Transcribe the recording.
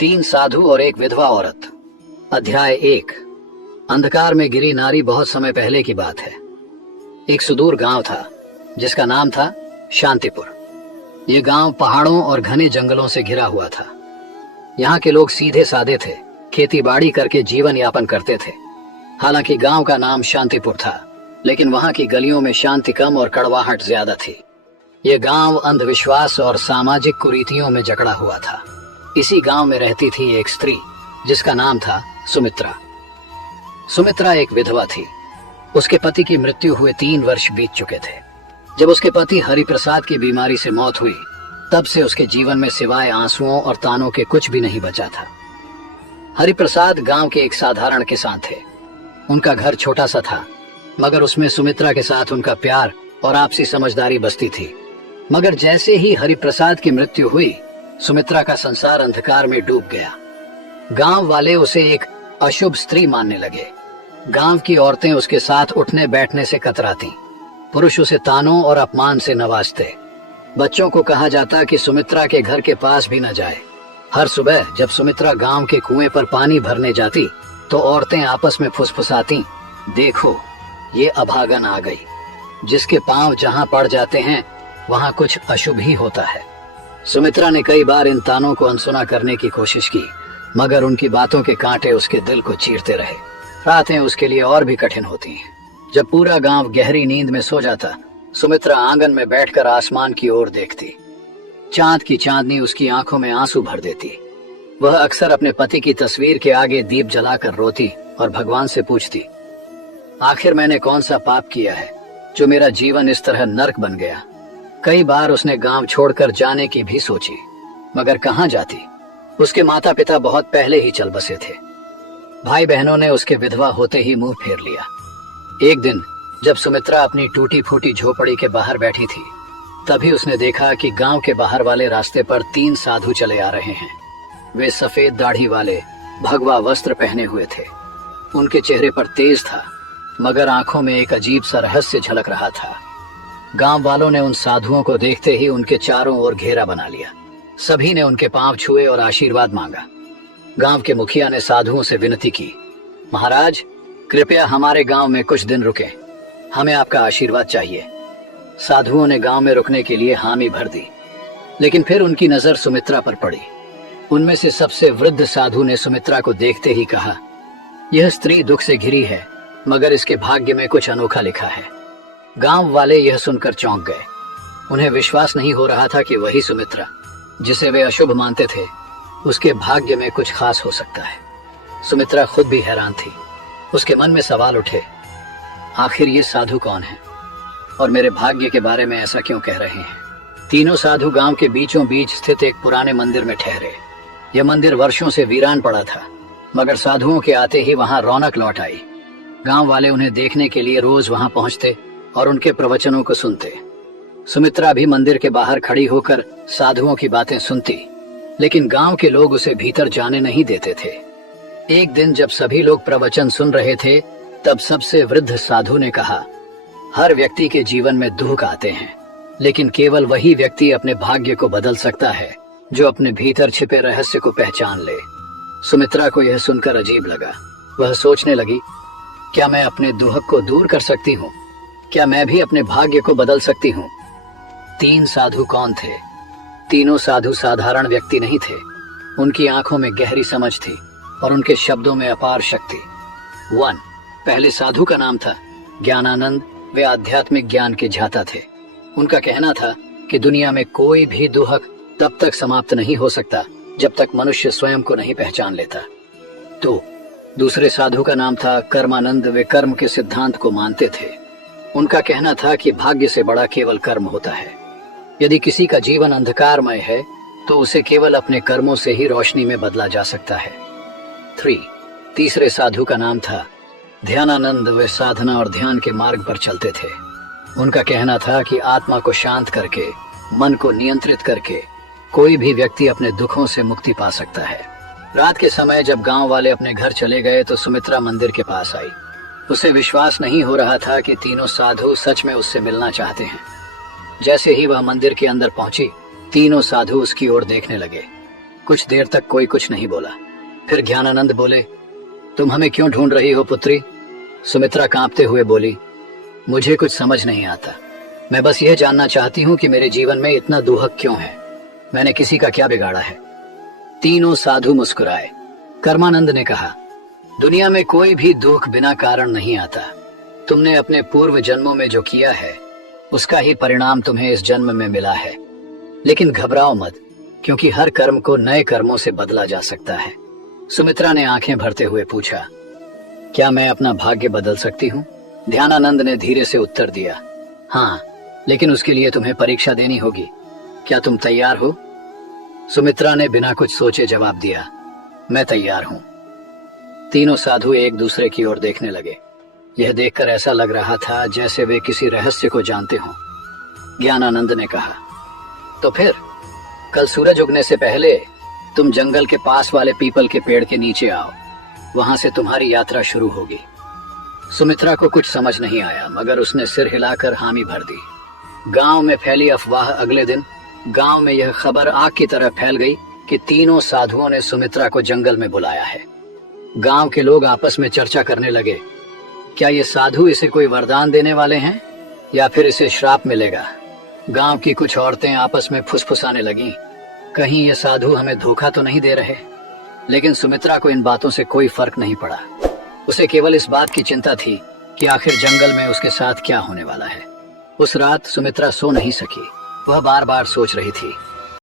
तीन साधु और एक विधवा औरत। अध्याय 1। अंधकार में गिरी नारी। बहुत समय पहले की बात है। एक सुदूर गांव था जिसका नाम था शांतिपुर। ये गांव पहाड़ों और घने जंगलों से घिरा हुआ था। यहाँ के लोग सीधे साधे थे, खेती बाड़ी करके जीवन यापन करते थे। हालांकि गांव का नाम शांतिपुर था, लेकिन वहां की गलियों में शांति कम और कड़वाहट ज्यादा थी। ये गांव अंधविश्वास और सामाजिक कुरीतियों में जकड़ा हुआ था। इसी गांव में रहती थी एक स्त्री जिसका नाम था सुमित्रा। सुमित्रा एक विधवा थी। उसके पति की मृत्यु हुए 3 वर्ष बीत चुके थे। जब उसके पति हरिप्रसाद की बीमारी से मौत हुई, तब से उसके जीवन में सिवाय आंसुओं और तानों के कुछ भी नहीं बचा था। हरिप्रसाद गांव के एक साधारण किसान थे। उनका घर छोटा सा था, मगर उसमें सुमित्रा के साथ उनका प्यार और आपसी समझदारी बसती थी। मगर जैसे ही हरिप्रसाद की मृत्यु हुई, सुमित्रा का संसार अंधकार में डूब गया। गांव वाले उसे एक अशुभ स्त्री मानने लगे। गांव की औरतें उसके साथ उठने बैठने से कतराती। पुरुष उसे तानों और अपमान से नवाजते। बच्चों को कहा जाता कि सुमित्रा के घर के पास भी न जाए। हर सुबह जब सुमित्रा गांव के कुएं पर पानी भरने जाती, तो औरतें आपस में फुसफुसाती, देखो ये अभागन आ गई। जिसके पांव जहां पड़ जाते हैं वहां कुछ अशुभ ही होता है। सुमित्रा ने कई बार इन तानों को अनसुना करने की कोशिश की, मगर उनकी बातों के कांटे उसके दिल को चीरते रहे। रातें उसके लिए और भी कठिन होती। जब पूरा गांव गहरी नींद में सो जाता, सुमित्रा आंगन में बैठकर आसमान की ओर देखती। चांद की चांदनी उसकी आंखों में आंसू भर देती। वह अक्सर अपने पति की तस्वीर के आगे दीप जलाकर रोती और भगवान से पूछती, आखिर मैंने कौन सा पाप किया है जो मेरा जीवन इस तरह नर्क बन गया। कई बार उसने गांव छोड़कर जाने की भी सोची, मगर कहां जाती। उसके माता पिता बहुत पहले ही चल बसे थे। भाई बहनों ने उसके विधवा होते ही मुंह फेर लिया। एक दिन जब सुमित्रा अपनी टूटी फूटी झोपड़ी के बाहर बैठी थी, तभी उसने देखा कि गांव के बाहर वाले रास्ते पर 3 साधु चले आ रहे हैं। वे सफेद दाढ़ी वाले, भगवा वस्त्र पहने हुए थे। उनके चेहरे पर तेज था, मगर आंखों में एक अजीब सा रहस्य झलक रहा था। गांव वालों ने उन साधुओं को देखते ही उनके चारों ओर घेरा बना लिया। सभी ने उनके पांव छुए और आशीर्वाद मांगा। गांव के मुखिया ने साधुओं से विनती की, महाराज कृपया हमारे गांव में कुछ दिन रुकें, हमें आपका आशीर्वाद चाहिए। साधुओं ने गांव में रुकने के लिए हामी भर दी, लेकिन फिर उनकी नजर सुमित्रा पर पड़ी। उनमें से सबसे वृद्ध साधु ने सुमित्रा को देखते ही कहा, यह स्त्री दुख से घिरी है, मगर इसके भाग्य में कुछ अनोखा लिखा है। गांव वाले यह सुनकर चौंक गए। उन्हें विश्वास नहीं हो रहा था कि वही सुमित्रा, जिसे वे अशुभ मानते थे, उसके भाग्य में कुछ खास हो सकता है। सुमित्रा खुद भी हैरान थी। उसके मन में सवाल उठे, आखिर ये साधु कौन है और मेरे भाग्य के बारे में ऐसा क्यों कह रहे हैं। तीनों साधु गांव के बीचों बीच स्थित एक पुराने मंदिर में ठहरे। यह मंदिर वर्षों से वीरान पड़ा था, मगर साधुओं के आते ही वहां रौनक लौट आई। गांव वाले उन्हें देखने के लिए रोज वहां पहुंचते और उनके प्रवचनों को सुनते। सुमित्रा भी मंदिर के बाहर खड़ी होकर साधुओं की बातें सुनती, लेकिन गांव के लोग उसे भीतर जाने नहीं देते थे। एक दिन जब सभी लोग प्रवचन सुन रहे थे, तब सबसे वृद्ध साधु ने कहा, हर व्यक्ति के जीवन में दुख आते हैं, लेकिन केवल वही व्यक्ति अपने भाग्य को बदल सकता है जो अपने भीतर छिपे रहस्य को पहचान ले। सुमित्रा को यह सुनकर अजीब लगा। वह सोचने लगी, क्या मैं अपने दुख को दूर कर सकती हूँ? क्या मैं भी अपने भाग्य को बदल सकती हूँ? 3 साधु कौन थे? तीनों साधु साधारण व्यक्ति नहीं थे। उनकी आंखों में गहरी समझ थी और उनके शब्दों में अपार शक्ति। 1। पहले साधु का नाम था ज्ञानानंद। वे आध्यात्मिक ज्ञान के झाता थे। उनका कहना था कि दुनिया में कोई भी दुख तब तक समाप्त नहीं हो सकता जब तक मनुष्य स्वयं को नहीं पहचान लेता। 2। दूसरे साधु का नाम था कर्मानंद। वे कर्म के सिद्धांत को मानते थे। उनका कहना था कि भाग्य से बड़ा केवल कर्म होता है। यदि किसी का जीवन अंधकारमय है, तो उसे केवल अपने कर्मों से ही रोशनी में बदला जा सकता है। 3। तीसरे साधु का नाम था ध्यानानंद। वे साधना और ध्यान के मार्ग पर चलते थे। उनका कहना था कि आत्मा को शांत करके, मन को नियंत्रित करके कोई भी व्यक्ति अपने दुखों से मुक्ति पा सकता है। रात के समय जब गांव वाले अपने घर चले गए, तो सुमित्रा मंदिर के पास आई। उसे विश्वास नहीं हो रहा था कि तीनों साधु सच में उससे मिलना चाहते हैं। जैसे ही वह मंदिर के अंदर पहुंची, तीनों साधु उसकी ओर देखने लगे। कुछ देर तक कोई कुछ नहीं बोला। फिर ज्ञानानंद बोले, तुम हमें क्यों ढूंढ रही हो पुत्री? सुमित्रा कांपते हुए बोली, मुझे कुछ समझ नहीं आता। मैं बस यह जानना चाहती हूँ कि मेरे जीवन में इतना दुहक क्यों है? मैंने किसी का क्या बिगाड़ा है? तीनों साधु मुस्कुराए। कर्मानंद ने कहा, दुनिया में कोई भी दुख बिना कारण नहीं आता। तुमने अपने पूर्व जन्मों में जो किया है उसका ही परिणाम तुम्हें इस जन्म में मिला है। लेकिन घबराओ मत, क्योंकि हर कर्म को नए कर्मों से बदला जा सकता है। सुमित्रा ने आंखें भरते हुए पूछा, क्या मैं अपना भाग्य बदल सकती हूँ? ध्यानानंद ने धीरे से उत्तर दिया, हाँ, लेकिन उसके लिए तुम्हें परीक्षा देनी होगी। क्या तुम तैयार हो? सुमित्रा ने बिना कुछ सोचे जवाब दिया, मैं तैयार हूँ। तीनों साधु एक दूसरे की ओर देखने लगे। यह देखकर ऐसा लग रहा था जैसे वे किसी रहस्य को जानते हों। ज्ञानानंद ने कहा, तो फिर कल सूरज उगने से पहले तुम जंगल के पास वाले पीपल के पेड़ के नीचे आओ। वहां से तुम्हारी यात्रा शुरू होगी। सुमित्रा को कुछ समझ नहीं आया, मगर उसने सिर हिलाकर हामी भर दी। गांव में फैली अफवाह। अगले दिन गांव में यह खबर आग की तरह फैल गई कि तीनों साधुओं ने सुमित्रा को जंगल में बुलाया है। गांव के लोग आपस में चर्चा करने लगे, क्या ये साधु इसे कोई वरदान देने वाले हैं या फिर इसे श्राप मिलेगा? गांव की कुछ औरतें आपस में फुसफुसाने लगीं, कहीं ये साधु हमें धोखा तो नहीं दे रहे। लेकिन सुमित्रा को इन बातों से कोई फर्क नहीं पड़ा। उसे केवल इस बात की चिंता थी कि आखिर जंगल में उसके साथ क्या होने वाला है। उस रात सुमित्रा सो नहीं सकी। वह बार बार सोच रही थी,